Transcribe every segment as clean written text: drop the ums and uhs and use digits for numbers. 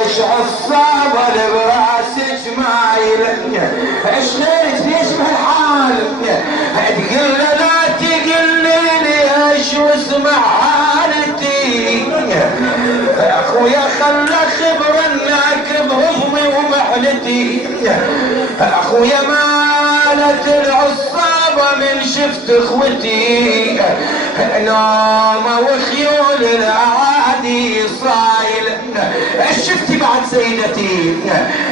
الصابر براسك مايل شليت يشبه الحال تقول له لا تقل لي ايش واسمع حالتي اخويا خلى خبر انك بهضمي ومحنتي اخويا مالت العصابة من شفت اخوتي نومه وخيول الاعادي صايل شفتي بعد سيدتي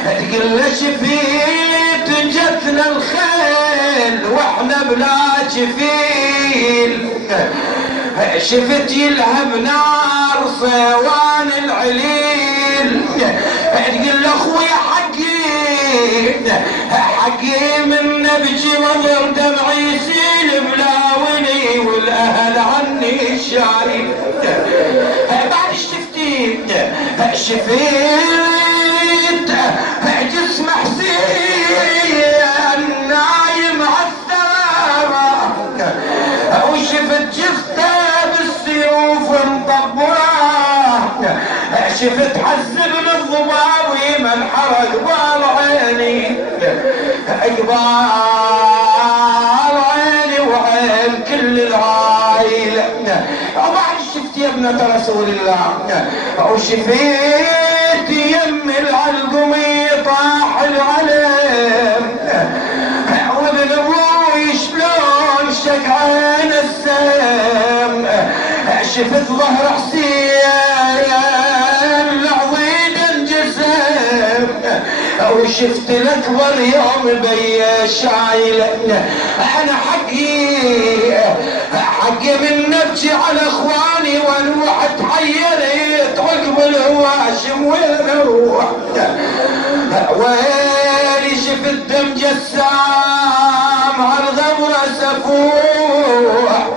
تقول له شفيت جتنا الخيل واحنا بلا شفيل شفت يلهب نار صيوان العليل تقول له اخويا حقي من نبجي وضر دمعي يسيل بلاوني والاهل عني شايل بعد شفتي شفيت جسم حسين نايم عالثرى وشفت جثته بالسيوف مطبرة شفت حزب الضباوي من حرق بال عيني اقبال عيني وعين كل العائلة وبعد شفت يا ابنة رسول الله وشفيت يم العلقمي طاح العلم وابن ابوي شلون شقعين السم شفت ظهر حسين العظيم انجسم وشفت الاكبر يوم بي شايل انا حقي من نبكي على اخواني واروح تحيرت عقب الهواشم وين اروح ويلي شفت دم جسام على الغبرة سفوح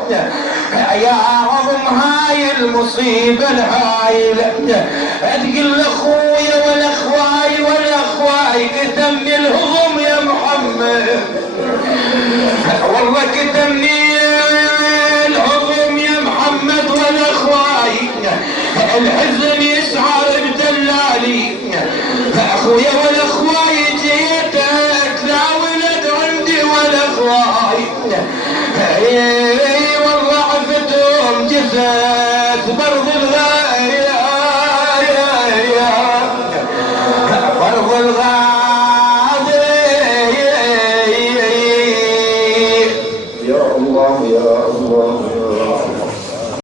يا عظم هاي المصيبة الهايلة تقول لاخويا والاخواي والاخواي كتمني الهضم يا محمد والله كتمني الهضم يا محمد والاخواي الحزن يسعر بدلالي اخويا والاخواي جيتك لا ولد عندي والاخواي والله عفتهم جثث برضو